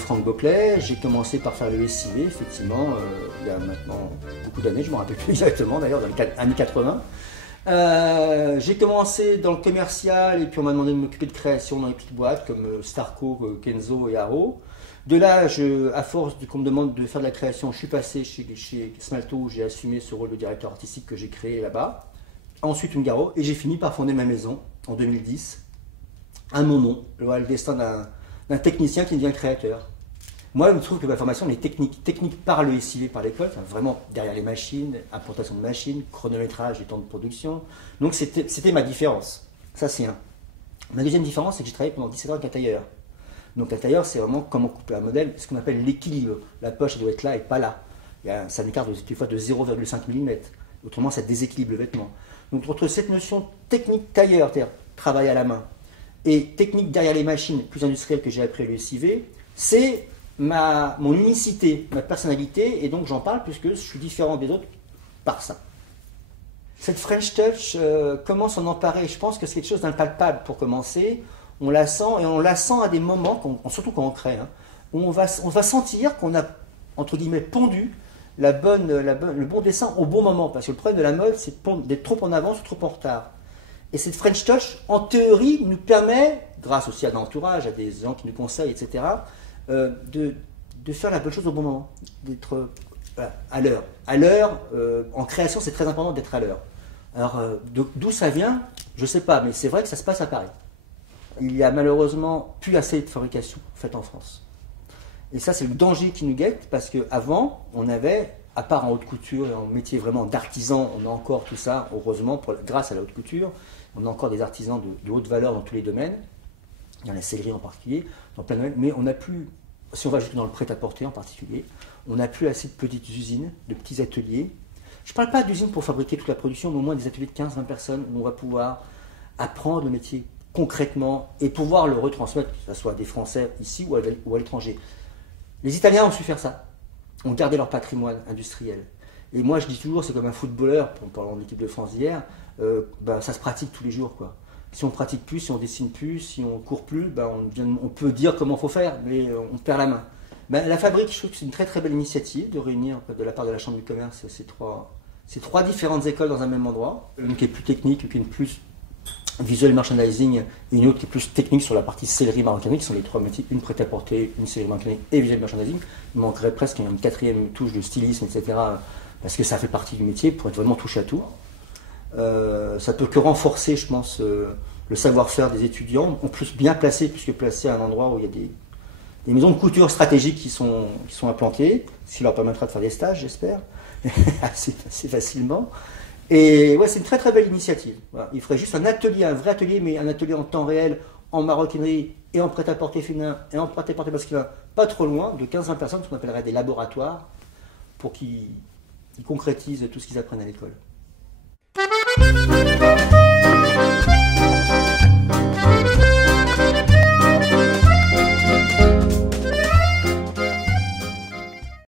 Franck Boclet. J'ai commencé par faire le SIV, effectivement, il y a maintenant beaucoup d'années, je ne me rappelle plus exactement d'ailleurs, dans les années 80. J'ai commencé dans le commercial et puis on m'a demandé de m'occuper de création dans les petites boîtes comme Starco, Kenzo et Haro. De là, à force qu'on me demande de faire de la création, je suis passé chez Smalto où j'ai assumé ce rôle de directeur artistique que j'ai créé là-bas. Ensuite Ungaro et j'ai fini par fonder ma maison en 2010. À mon nom, le destin d'un technicien qui devient créateur. Moi, je trouve que ma formation est technique par le SIV, par l'école, enfin, vraiment derrière les machines, implantation de machines, chronométrage et temps de production. Donc c'était ma différence. Ça, c'est un. Ma deuxième différence, c'est que j'ai travaillé pendant 17 ans avec un tailleur. Donc un tailleur, c'est vraiment comment couper un modèle, ce qu'on appelle l'équilibre. La poche, elle doit être là et pas là. Ça écart des fois de 0,5 mm. Autrement, ça déséquilibre le vêtement. Donc entre cette notion technique tailleur, c'est-à-dire travail à la main, et technique derrière les machines plus industrielles que j'ai appris à l'USIV, c'est mon unicité, ma personnalité, et donc j'en parle puisque je suis différent des autres par ça. Cette French Touch, comment s'en emparer? Je pense que c'est quelque chose d'impalpable pour commencer. On la sent, et on la sent à des moments, surtout quand on crée, hein, où on va sentir qu'on a, entre guillemets, pondu le bon dessin au bon moment. Parce que le problème de la mode, c'est d'être trop en avance ou trop en retard. Et cette French Touch, en théorie, nous permet, grâce aussi à l'entourage, à des gens qui nous conseillent, etc., de faire la bonne chose au bon moment, d'être à l'heure. À l'heure, en création, c'est très important d'être à l'heure. Alors, d'où ça vient, je ne sais pas, mais c'est vrai que ça se passe à Paris. Il n'y a malheureusement plus assez de fabrication faite en France. Et ça, c'est le danger qui nous guette, parce qu'avant, on avait, à part en haute couture et en métier vraiment d'artisan, on a encore tout ça, heureusement, grâce à la haute couture, on a encore des artisans de haute valeur dans tous les domaines, dans la sellerie en particulier, dans plein de domaines, mais on n'a plus, si on va jusque dans le prêt-à-porter en particulier, on n'a plus assez de petites usines, de petits ateliers. Je ne parle pas d'usines pour fabriquer toute la production, mais au moins des ateliers de 15-20 personnes où on va pouvoir apprendre le métier concrètement et pouvoir le retransmettre, que ce soit à des Français ici ou à l'étranger. Les Italiens ont su faire ça, ont gardé leur patrimoine industriel. Et moi je dis toujours, c'est comme un footballeur, en parlant de l'équipe de France d'hier, ça se pratique tous les jours, quoi. Si on ne pratique plus, si on dessine plus, si on court plus, on peut dire comment il faut faire, mais on perd la main. La fabrique, je trouve que c'est une très très belle initiative de réunir de la part de la Chambre du commerce ces trois différentes écoles dans un même endroit. Une qui est plus technique, une plus visual merchandising et une autre qui est plus technique sur la partie sellerie maroquinerie, qui sont les trois métiers, une prêt-à-porter, une sellerie maroquinerie et visual merchandising. Il manquerait presque une quatrième touche de stylisme, etc. parce que ça fait partie du métier pour être vraiment touche à tout. Ça peut que renforcer, je pense, le savoir-faire des étudiants, en plus bien placés, puisque placés à un endroit où il y a des maisons de couture stratégiques qui sont implantées, ce qui leur permettra de faire des stages, j'espère, assez facilement. Et ouais, c'est une très très belle initiative. Voilà. Il ferait juste un atelier, un vrai atelier, mais un atelier en temps réel, en maroquinerie et en prêt-à-porter féminin et en prêt-à-porter masculin, pas trop loin, de 15-20 personnes, ce qu'on appellerait des laboratoires, pour qu'ils concrétisent tout ce qu'ils apprennent à l'école.